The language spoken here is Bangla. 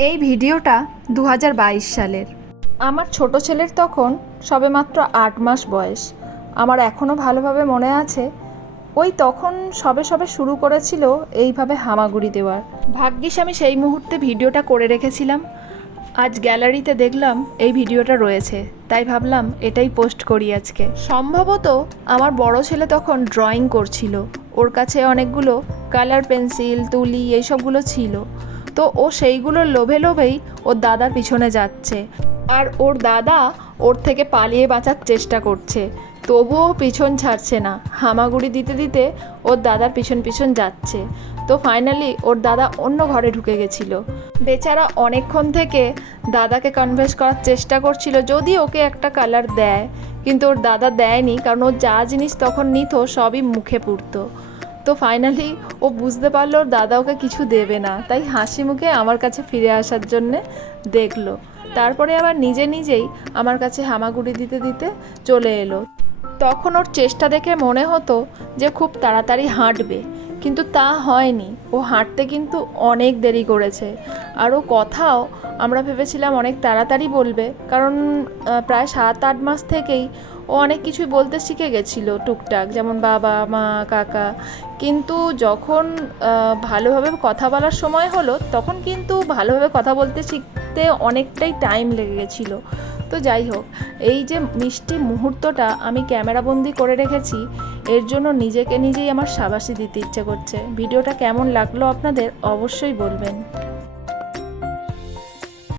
এই ভিডিওটা 2022 সালের। আমার ছোট ছেলের তখন সবেমাত্র 8 মাস বয়স। আমার এখনও ভালোভাবে মনে আছে, ওই তখন সবে সবে শুরু করেছিল এইভাবে হামাগুড়ি দেওয়ার। ভাগ্যিস আমি সেই মুহূর্তে ভিডিওটা করে রেখেছিলাম। আজ গ্যালারিতে দেখলাম এই ভিডিওটা রয়েছে, তাই ভাবলাম এটাই পোস্ট করি আজকে। সম্ভবত আমার বড় ছেলে তখন ড্রয়িং করছিল, ওর কাছে অনেকগুলো কালার পেন্সিল, তুলি এইসবগুলো ছিল। তো ও সেইগুলোর লোভে লোভেই ওর দাদার পিছনে যাচ্ছে, আর ওর দাদা ওর থেকে পালিয়ে বাঁচার চেষ্টা করছে, তবুও পিছন ছাড়ছে না। হামাগুড়ি দিতে দিতে ওর দাদার পিছন পিছন যাচ্ছে। তো ফাইনালি ওর দাদা অন্য ঘরে ঢুকে গেছিলো। বেচারা অনেকক্ষণ থেকে দাদাকে কনভিন্স করার চেষ্টা করছিল যদি ওকে একটা কালার দেয়, কিন্তু ওর দাদা দেয়নি, কারণ ওর যা জিনিস তখন নিত সবই মুখে পুড়তো। তো ফাইনালি ও বুঝতে পারলো ওর দাদা ওকে কিছু দেবে না, তাই হাসি মুখে আমার কাছে ফিরে আসার জন্যে দেখলো। তারপরে আবার নিজে নিজেই আমার কাছে হামাগুড়ি দিতে দিতে চলে এলো। তখন ওর চেষ্টা দেখে মনে হতো যে খুব তাড়াতাড়ি হাঁটবে, কিন্তু তা হয়নি। ও হাঁটতে কিন্তু অনেক দেরি করেছে। আর ও কথাও আমরা ভেবেছিলাম অনেক তাড়াতাড়ি বলবে, কারণ প্রায় 7-8 মাস থেকেই ও অনেক কিছুই বলতে শিখে গেছিলো টুকটাক, যেমন বাবা, মা, কাকা। কিন্তু যখন ভালোভাবে কথা বলার সময় হলো, তখন কিন্তু ভালোভাবে কথা বলতে শিখতে অনেকটাই টাইম লেগে গেছিলো। তো যাই হোক, এই যে মিষ্টি মুহূর্তটা আমি ক্যামেরাবন্দি করে রেখেছি, এর জন্য নিজেকে নিজেই আমার সাবাসি দিতে ইচ্ছে করছে। ভিডিওটা কেমন লাগলো আপনাদের অবশ্যই বলবেন।